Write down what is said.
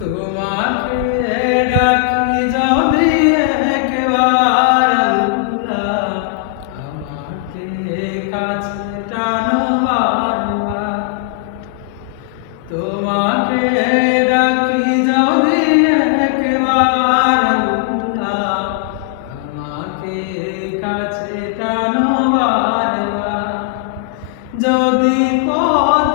তোমাকে ডাকি যদি একবার আমাকে কাছে টানো তোমাকে ডাকি যদি একবার আমাকে কাছে টানো বারবার। যদি পথ